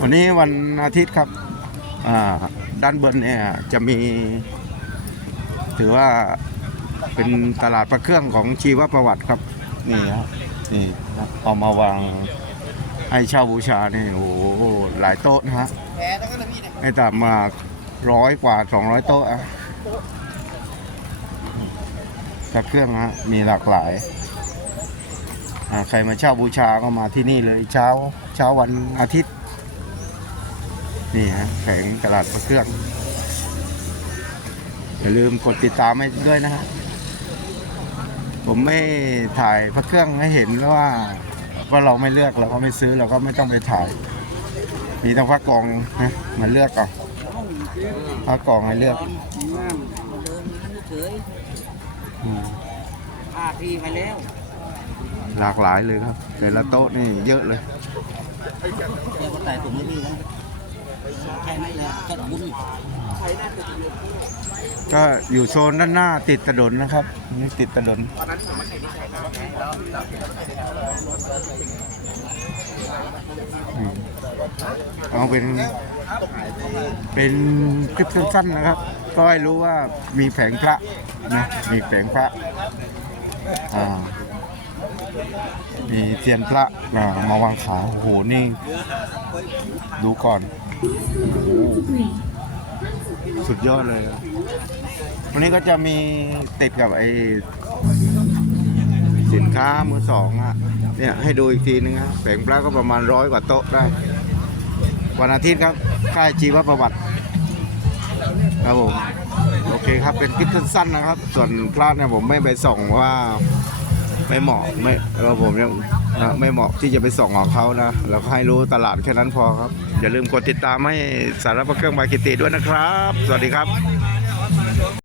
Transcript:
วันนี้วันอาทิตย์ครับด้านบนเนี่ยจะมี ถือว่าเป็นตลาดพระเครื่องของชีวประวัติครับ นี่ครับนี่เอามาวางให้เช่าบูชานี่โอ้โหหลายโต๊ะนะฮะไม่ต่ำมาร้อยกว่าสองร้อยโต๊ะอะพระเครื่องฮะมีหลากหลาย ใครมาเช่าบูชาก็มาที่นี่เลยเช้าเช้าวันอาทิตย์ นี่ฮะแผงตลาดพระเครื่อง อย่าลืมกดติดตามให้ด้วยนะฮะผมไม่ถ่ายพระเครื่องให้เห็นเพราะว่าว่าเราไม่เลือกเราก็ไม่ซื้อเราก็ไม่ต้องไปถ่าย มีต้องพระกองนะมาเลือกเอะพระกองให้เลือกเดินเฉยอืมพาทีไปแล้ว หลากหลายเลยครับ แต่ละโต๊ะนี่เยอะเลยเดี๋ยวก็ใส่ถุงไม่มีแล้วแค่นั้นแหละแค่บุญก็อยู่โซนด้านหน้าติดถนนนะครับนี่ติดถนนอืมเอาเป็น เป็นคลิปสั้นๆนะครับ ก็ให้รู้ว่ามีแผงพระนะมีแผงพระอ่า มีเทียนพระอ่ามาวางขาโอ้โหนี่ ดูก่อนโอ้โหสุดยอดเลยอะวันนี้ก็จะมีติดกับไอสินค้ามือสองอะเนี่ยให้ดูอีกทีนึงครับแผงพระก็ประมาณร้อยกว่าโต๊ะได้ วันอาทิตย์ครับค่ายชีวประวัติ ครับผม โอเคครับเป็นคลิปสั้นๆนะครับ ส่วนพระเนี่ยผมไม่ไปส่องว่า ไม่เหมาะไม่เราผมเนี่ยนะไม่เหมาะที่จะไปส่องของเขานะเราก็ให้รู้ตลาดแค่นั้นพอครับ อย่าลืมกดติดตามให้สารพัดเครื่องบายกิติด้วยนะครับ สวัสดีครับ